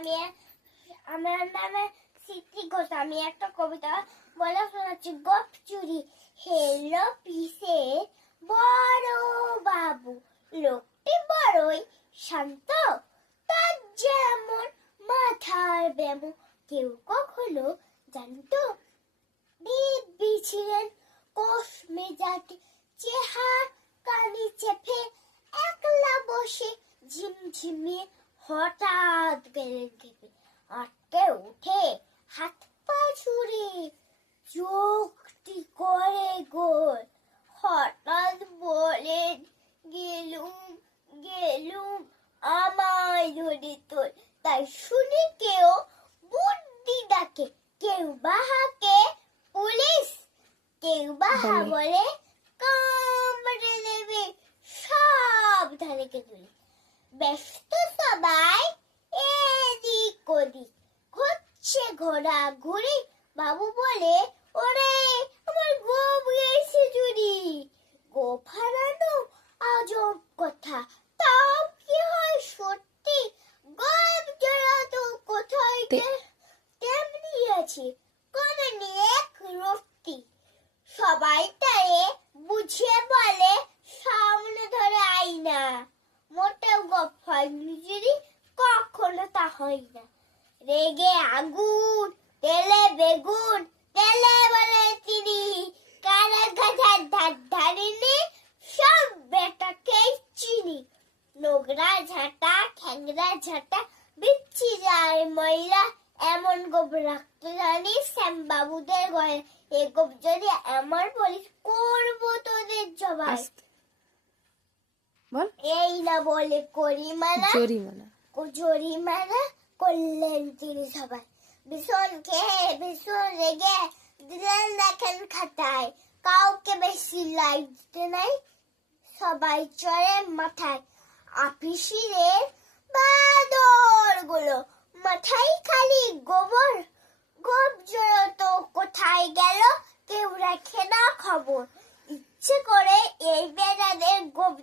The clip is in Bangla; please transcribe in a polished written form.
আমি আমার নামে স্মৃতি ঘোষ। আমি একটা কবিতা বলে শোনাচ্ছি। গপ চুরি হেলো পিসে বড় বাবু, লোকটি বড়ই শান্ত, তার যেমন মাথার ব্যামো কেউ কখনো জানতো। দিব্যি ছিলেন কোষ মেজাজে, চেহার কানি চেপে একলা বসে ঝিমঝিমিয়ে হঠাৎ গেলেন খেপে। আটকে উঠে হাত পা ছুড়ে চোখটি করে গোল, হঠাৎ বলেন গেলুম গেলুম আমায় ধরে তোল। তাই শুনে কেউ বুদ্ধি ডাকে, কেউ বাহাকে পুলিশ, কেউ বাহা বলে কামড়ে দেবে সাবধানে তুলে। ব্যস্ত সবাই এদিক ওদিক, হচ্ছে ঘোরা ঘুরি। বাবু বলে, ওরে আমার গোপ গেছে চুরি। গোপ হারানো আজব কথা, তাও কি হয় সত্যি? গোপ জোড়া তো কোথায় তেমনি আছে, কোন নিয়ে রক্তি। সবাই তারে বুঝিয়ে বলে, সামনে ধরে আইনা। মোটেও গপ হয়নি চুরি, কখনো তা হয় না। রেগে আগুন, তেলে বেগুন, তেলে বলে তিনি। কারা গাধার ধার ধারিনি, সব বেটাকেই চিনি। নোংরা ঝাঁটা, খ্যাংরা ঝাঁটা, বিচ্ছি যায় ময়লা, এমন গোপ রাখতে জানি শ্যামবাবুদের ঘরে। এ গোপ যদি এমন বলিস, করবো তোদের জবাই। বল। এই না বলে করিমানা, জরিমানা জরিমানা করলেন তিনি সবাই। ভীষণ খেয়ে ভীষণ রেগে দিলেন দেখেন খাতায়, কাউকে বেশি লাইট দিতে নাই, সবাই চড়ে মাথায়। আপিসিদের বাদর গুলো মাথায় খালি গোবর, গোপ জোড়া তো কোথায় গেল কেউ রাখে না খবর। ইচ্ছে করে এই বেড়াদের গোপ